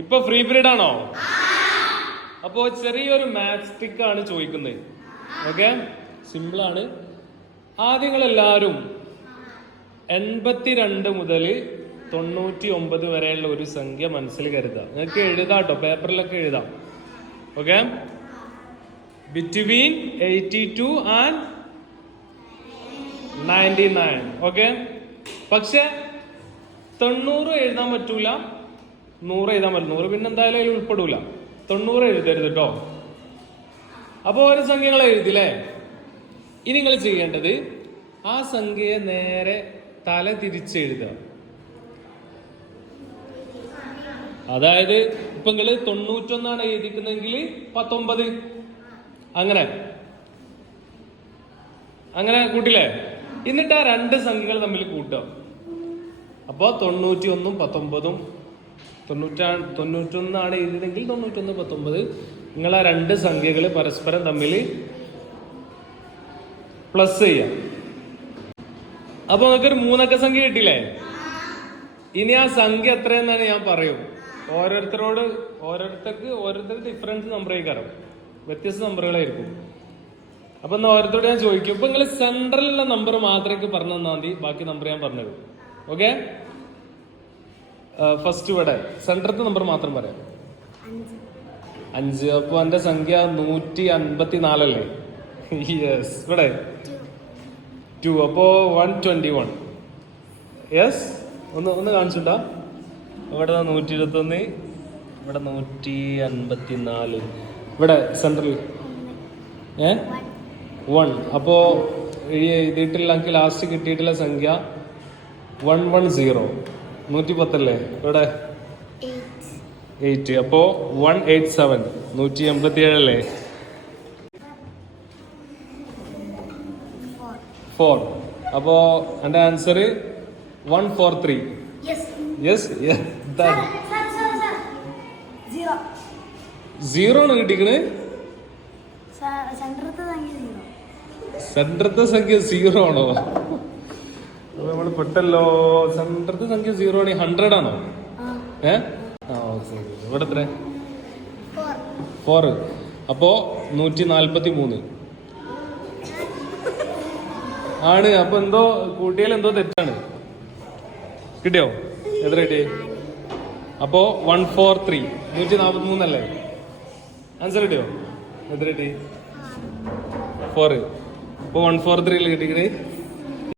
ഇപ്പൊ free period ആണോ? അപ്പോ ചെറിയൊരു മാത്സ്റ്റിക് ആണ് ചോദിക്കുന്നത്. ഓക്കെ, സിമ്പിൾ ആണ്. ആദ്യങ്ങളെല്ലാവരും 82 മുതൽ 99 വരെയുള്ള ഒരു സംഖ്യ മനസ്സിൽ കരുതാം. നിങ്ങൾക്ക് എഴുതാട്ടോ, പേപ്പറിലൊക്കെ എഴുതാം. Okay, between 82 and 99. ഓക്കെ, പക്ഷെ 90 എഴുതാൻ പറ്റൂല, 100 എഴുതാൻ പറ്റില്ല. 100 പിന്നെ എന്തായാലും അതിൽ ഉൾപ്പെടൂല. 90 എഴുതരുത് കേട്ടോ. അപ്പൊ ഓരോ സംഖ്യകൾ എഴുതില്ലേ. ഇനി നിങ്ങൾ ചെയ്യേണ്ടത് ആ സംഖ്യയെ നേരെ തല തിരിച്ചെഴുതുക. അതായത് ഇപ്പൊ നിങ്ങള് 91 എഴുതിക്കുന്നെങ്കിൽ 19 അങ്ങനെ അങ്ങനെ കൂട്ടില്ലേ. എന്നിട്ട് ആ രണ്ട് സംഖ്യകൾ തമ്മിൽ കൂട്ടുക. അപ്പൊ 91 19 91 എഴുതിയതെങ്കിൽ 91 19. നിങ്ങൾ ആ രണ്ട് സംഖ്യകൾ പരസ്പരം തമ്മിൽ പ്ലസ് ചെയ്യാം. അപ്പൊ നമുക്കൊരു 3 അക്ക സംഖ്യ കിട്ടില്ലേ. ഇനി ആ സംഖ്യ എത്രയെന്നാണ് ഞാൻ പറയും. ഓരോരുത്തർക്ക് ഡിഫറൻസ് നമ്പർ ആയിരിക്കും, വ്യത്യസ്ത നമ്പറുകളായിരിക്കും. അപ്പൊ ഓരോരുത്തരോട് ഞാൻ ചോദിക്കും. ഇപ്പൊ നിങ്ങൾ സെൻട്രലിലുള്ള നമ്പർ മാത്രമേ പറഞ്ഞു തന്നാൽ മതി, ബാക്കി നമ്പർ ഞാൻ പറഞ്ഞത്. ഓക്കെ, ഫസ്റ്റ് ഇവിടെ സെൻട്രത്തെ നമ്പർ മാത്രം പറയാം. 5. അപ്പൊ എന്റെ സംഖ്യ 154 അല്ലേ? യെസ്. ഇവിടെ 2. അപ്പോ 121. യെസ്. ഒന്ന് കാണിച്ചുണ്ടാ. ഇവിടെ 121, ഇവിടെ 154, ഇവിടെ സെൻട്രൽ 1. അപ്പോ എഴുതിയിട്ടുള്ള എനിക്ക് ലാസ്റ്റ് കിട്ടിയിട്ടുള്ള സംഖ്യ 110. 110 അല്ലേ? ഇവിടെ 8. അപ്പോ 187. 187 അല്ലേ? 4. അപ്പോ എന്റെ ആൻസർ 143. യെസ്. 0 ആണ് കിട്ടിക്കണ്. സെൻട്രത്തെ സംഖ്യ 0 ആണോ? നമ്മള് പെട്ടല്ലോ. സെൻട്രത്തെ സംഖ്യ 0 ആണ്. 100 ആണോ? ഇവിടെ എത്ര? 4. അപ്പോ 143 ആണ്. അപ്പൊ എന്തോ കൂട്ടിയാൽ എന്തോ തെറ്റാണ്. കിട്ടിയോ? എത്ര കിട്ടി? അപ്പോ 143. 143 അല്ലേ ആൻസർ? കിട്ടിയോ? എത്ര കിട്ടി? 4. അപ്പൊ 143 കിട്ടിക്കണേ.